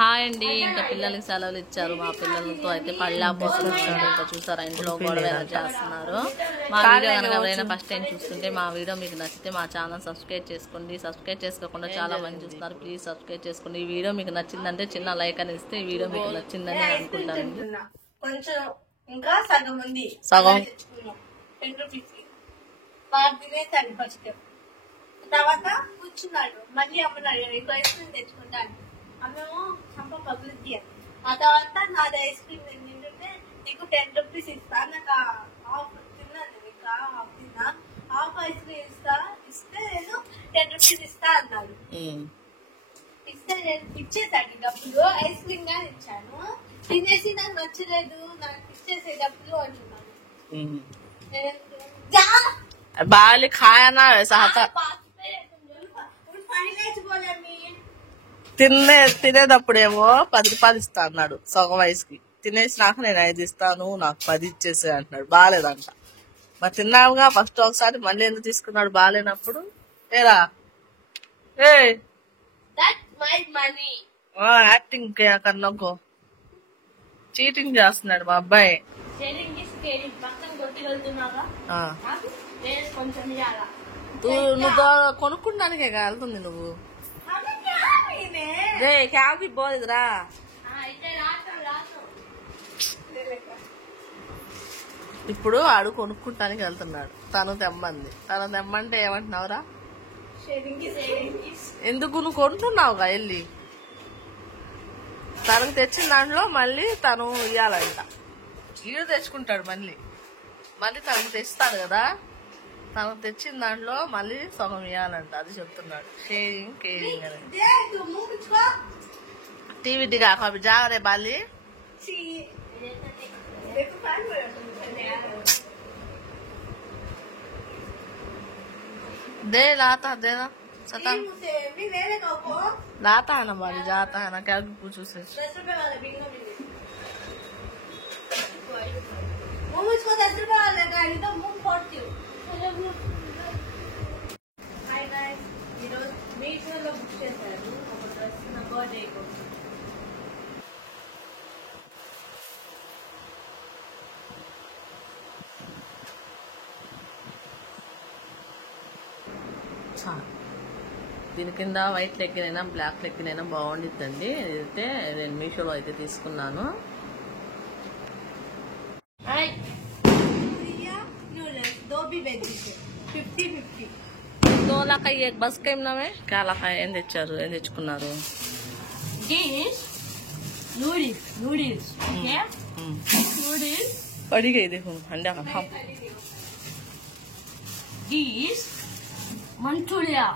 Hi అండి. ఇంకా పిల్లలకి సెలవులు ఇచ్చారు. మా పిల్లలతో అయితే పళ్ళాపోతున్నాడు. ఇంకా చూసారా ఇంట్లో గొడవ ఎలా చేస్తున్నారు. మా వీడియో కనుక ఎవరైనా ఫస్ట్ టైం చూస్తుంటే మా వీడియో మీకు నచ్చితే మా ఛానల్ సబ్స్క్రైబ్ చేసుకోండి. సబ్స్క్రైబ్ చేసుకోకుండా చాలా మంది చూస్తున్నారు. ప్లీజ్ సబ్స్క్రైబ్ చేసుకోండి. ఈ వీడియో మీకు నచ్చిందంటే చిన్న లైక్ అని ఇస్తే ఈ వీడియో మీకు నచ్చిందని అనుకుంటానండి. కొంచెం ఇంకా సగం ఉంది. సగం తినేసాడు ఫస్ట్. తర్వాత కూర్చున్నాడు. మళ్ళీ అమ్మన్నాడు ఎక్కువ ఐస్ క్రీమ్ తెచ్చుకుంటాను. అమ్మేమో చంప పగులుద్ది. ఆ తర్వాత నాది ఐస్ క్రీమ్ నేను తింటుంటే నీకు 10 రూపీస్ ఇస్తా, నాకు హాఫ్ తిన్నాను, ఇంకా హాఫ్ తిన్నా, హాఫ్ ఐస్ క్రీమ్ ఇస్తే నేను 10 రూపీస్ ఇస్తా అన్నాడు. ఇస్తే ఇచ్చేసాడు డబ్బులు. ఐస్ క్రీమ్ గా ఇచ్చాను. తినేసి నాకు నచ్చలేదు, నాకు ఇచ్చేసే డబ్బులు అంటున్నాడు. బాలి ఖాయా నా వैसा था. తినేటప్పుడేమో 10 రూపాయలు ఇస్తా అన్నాడు సగం వయసుకి. తినేసినాక నేను 5 ఇస్తాను, నాకు 10 ఇచ్చేసే అంటున్నాడు. బాగాలేదంట. మరి తిన్నావుగా ఫస్ట్ ఒకసారి, మళ్ళీ ఎందుకు తీసుకున్నాడు బాగాలేనప్పుడు? ఏరా యాక్టింగ్ కన్నోకో చీటింగ్ చేస్తున్నాడు మా అబ్బాయి. నువ్వు కొనుక్కోడానికే వెళ్తుంది నువ్వు. క్యాబ్ పోలేదురా. ఇప్పుడు ఆడు కొనుక్కుంటానికి వెళ్తున్నాడు. తను తెమ్మంటే ఏమంటున్నావురా? ఎందుకు నువ్వు కొంటున్నావుగా వెళ్ళి? తనకు తెచ్చిన దాంట్లో మళ్ళీ తను ఇయ్యాలంట. ఈడు తెచ్చుకుంటాడు మళ్ళీ తనకు తెస్తాడు కదా. తనకు తెచ్చిన దాంట్లో మళ్ళీ సగం ఇయ్యాలంట. అది చెప్తున్నాడు. షేరింగ్ కేరింగ్ అని. టీవీ దిగా కभी जा रे बाली. दे लाता दे ना सता लाता है ना बाली, जाता है ना. क्या पूछू से 10 रुपए वाला बिंगो मिले. वो मुझको 10 रुपए वाला गाड़ी तो मुंह फोड़ती हूँ. हाय गाइस, ఈరోజు మీషోలో బుక్ చేశారు ఒక డ్రెస్ నా బర్త్డే కోసం. దీని కింద వైట్ లెగ్గినైనా బ్లాక్ లెగ్గినైనా బాగుండిద్దండి. ఇదైతే నేను మీషోలో అయితే తీసుకున్నాను. బస్ కేమ్నామే కాలకాయ ఏం తెచ్చారు, ఏం తెచ్చుకున్నారు? పడి గई देखो अंडा का हम This Manchuria.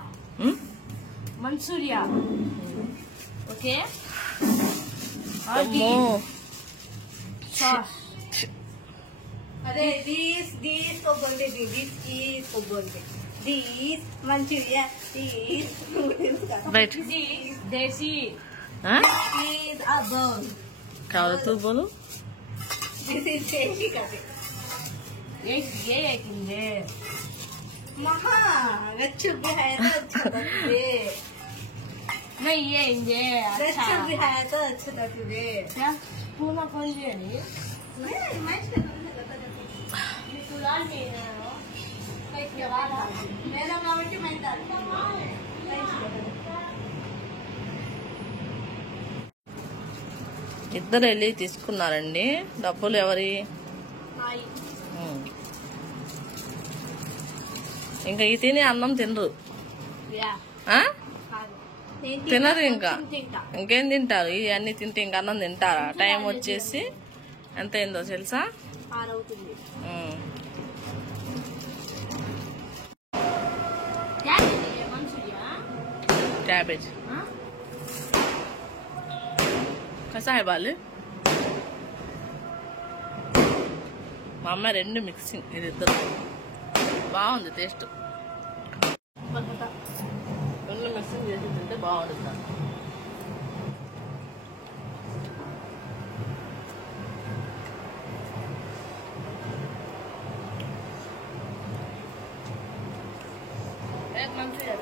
Okay. Sauce. अरे this को बोलते this is को बोलते this Manchuria, this noodles का. Wait. This desi. हाँ? This a bowl. क्या बोलो तू बोलो? This is desi का. ये किंदे. मम्मा गच्चू भी है तो अच्छा लगते. नहीं ये इंजे गच्चू भी है तो अच्छा लगते. क्या पूरा कौन जी है ये? मैं इसके अंदर लगा देती. ये तुलाल में है ना? कहीं क्या वाला? मेरा नाम है कि मैं डाल. ఇద్దరు వెళ్ళి తీసుకున్నారండి. డబ్బులు ఎవరి? ఇంకా ఈ తిని అన్నం తినరు. తినరు. ఇంకేం తింటారు? ఇవన్నీ తింటే ఇంకా అన్నం తింటారా? టైం వచ్చేసి ఎంత అయిందో తెలుసా? క్యాబేజ్ కసా హై బాలు. మా అమ్మ రెండు మిక్సింగ్, ఇది ఇద్దరు బాగుంది టేస్ట్. రెండు మిక్సింగ్ చేసి తింటే బాగుంటుంది. మంచిగా